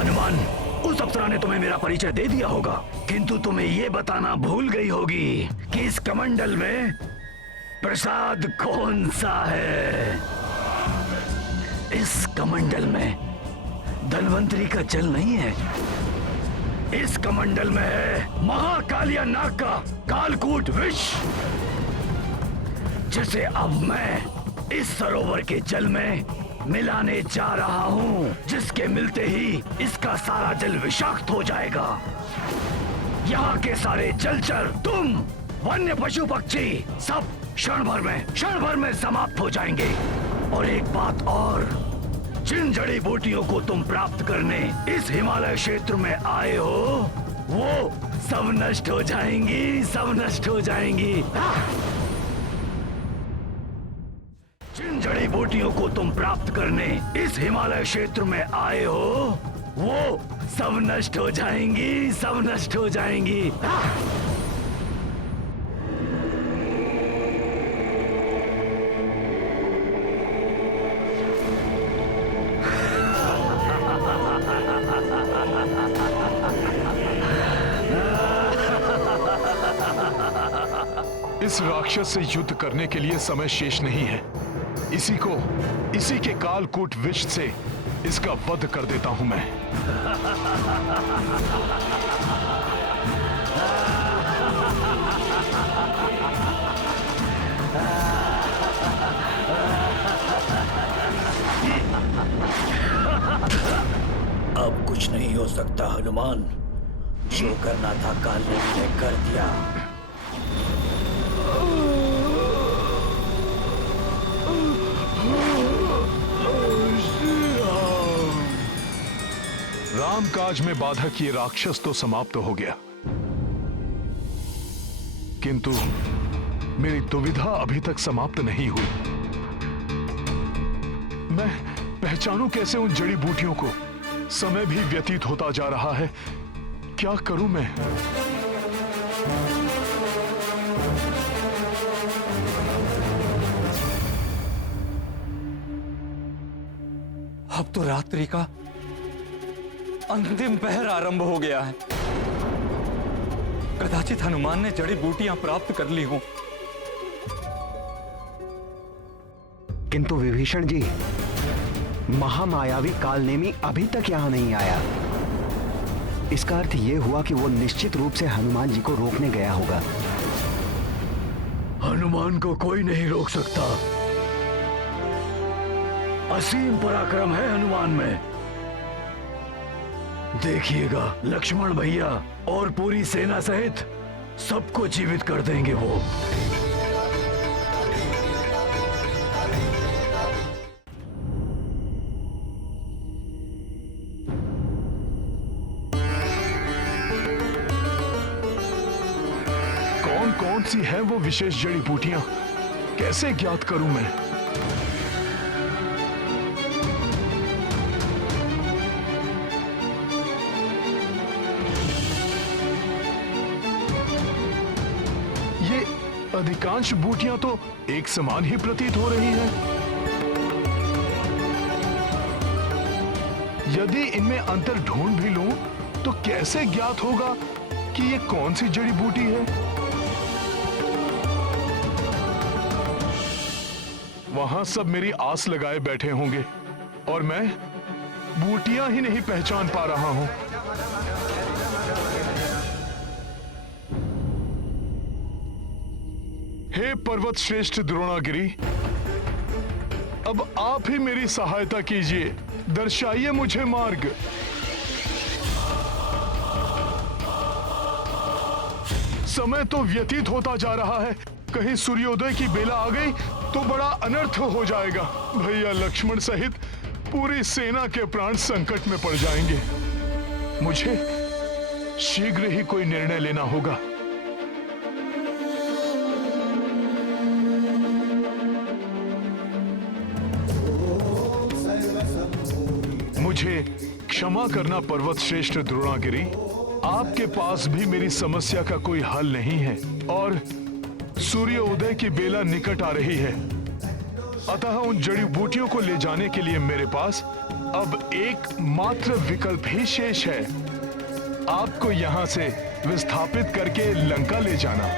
हनुमान, उस अप्सरा ने तुम्हें मेरा परिचय दे दिया होगा, किंतु तुम्हें ये बताना भूल गई होगी कि इस कमंडल में प्रसाद कौन सा है। इस कमंडल में धन्वंतरी का जल नहीं है, इस कमंडल में है महाकालिया नाग का कालकूट विष, जिसे अब मैं इस सरोवर के जल में मिलाने जा रहा हूँ, जिसके मिलते ही इसका सारा जल विषाक्त हो जाएगा। यहाँ के सारे जलचर, तुम, वन्य पशु पक्षी सब क्षण भर में समाप्त हो जाएंगे। और एक बात और, जिन जड़ी बूटियों को तुम प्राप्त करने इस हिमालय क्षेत्र में आए हो, वो सब नष्ट हो जाएंगी, सब नष्ट हो जाएंगी। जिन जड़ी बूटियों को तुम प्राप्त करने इस हिमालय क्षेत्र में आए हो, वो सब नष्ट हो जाएंगी, सब नष्ट हो जाएंगी। इस राक्षस से युद्ध करने के लिए समय शेष नहीं है। इसी के कालकूट विष से इसका वध कर देता हूं मैं। अब कुछ नहीं हो सकता हनुमान, जो करना था काल ने कर दिया। रामकाज में बाधक ये राक्षस तो समाप्त हो गया, किंतु मेरी दुविधा अभी तक समाप्त नहीं हुई। मैं पहचानूं कैसे उन जड़ी बूटियों को? समय भी व्यतीत होता जा रहा है, क्या करूं मैं? अब तो रात्रि का अंतिम पहर आरंभ हो गया है। कदाचित हनुमान ने जड़ी बूटियां प्राप्त कर ली हों। किंतु विभीषण जी, महामायावी कालनेमी अभी तक यहां नहीं आया। इसका अर्थ यह हुआ कि वो निश्चित रूप से हनुमान जी को रोकने गया होगा। हनुमान को कोई नहीं रोक सकता। असीम पराक्रम है हनुमान में। देखिएगा, लक्ष्मण भैया और पूरी सेना सहित सबको जीवित कर देंगे वो। कौन कौन सी है वो विशेष जड़ी बूटियां, कैसे ज्ञात करूं मैं? अधिकांश बूटियां तो एक समान ही प्रतीत हो रही हैं। यदि इनमें अंतर ढूंढ भी लूं, तो कैसे ज्ञात होगा कि ये कौन सी जड़ी बूटी है? वहां सब मेरी आस लगाए बैठे होंगे और मैं बूटियां ही नहीं पहचान पा रहा हूं। हे पर्वत श्रेष्ठ द्रोणागिरी, अब आप ही मेरी सहायता कीजिए, दर्शाइए मुझे मार्ग। समय तो व्यतीत होता जा रहा है, कहीं सूर्योदय की बेला आ गई तो बड़ा अनर्थ हो जाएगा। भैया लक्ष्मण सहित पूरी सेना के प्राण संकट में पड़ जाएंगे। मुझे शीघ्र ही कोई निर्णय लेना होगा। मुझे क्षमा करना पर्वत श्रेष्ठ द्रोणागिरी, आपके पास भी मेरी समस्या का कोई हल नहीं है और सूर्योदय की बेला निकट आ रही है। अतः उन जड़ी बूटियों को ले जाने के लिए मेरे पास अब एक मात्र विकल्प ही शेष है, आपको यहाँ से विस्थापित करके लंका ले जाना।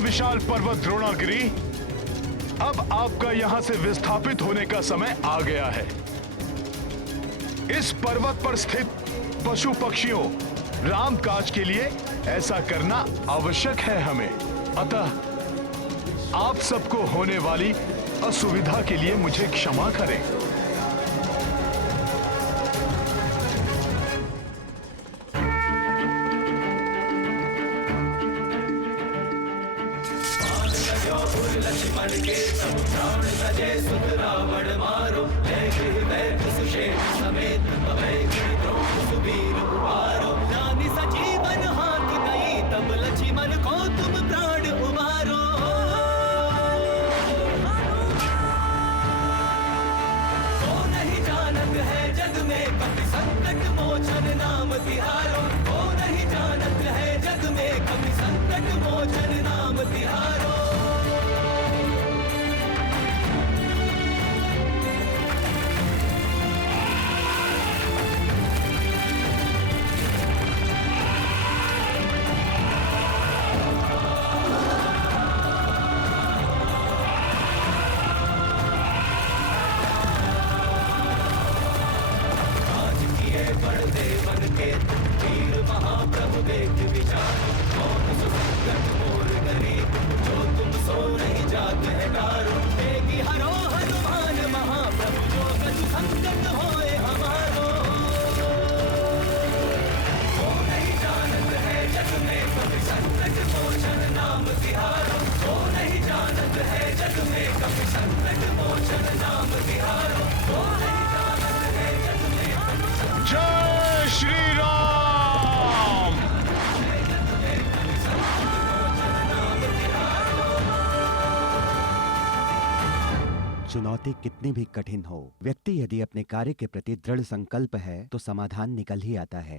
विशाल पर्वत द्रोणागिरी, अब आपका यहां से विस्थापित होने का समय आ गया है। इस पर्वत पर स्थित पशु पक्षियों राम काज के लिए ऐसा करना आवश्यक है हमें। अतः आप सबको होने वाली असुविधा के लिए मुझे क्षमा करें। जय श्री राम। चुनौती कितनी भी कठिन हो, व्यक्ति यदि अपने कार्य के प्रति दृढ़ संकल्प है तो समाधान निकल ही आता है।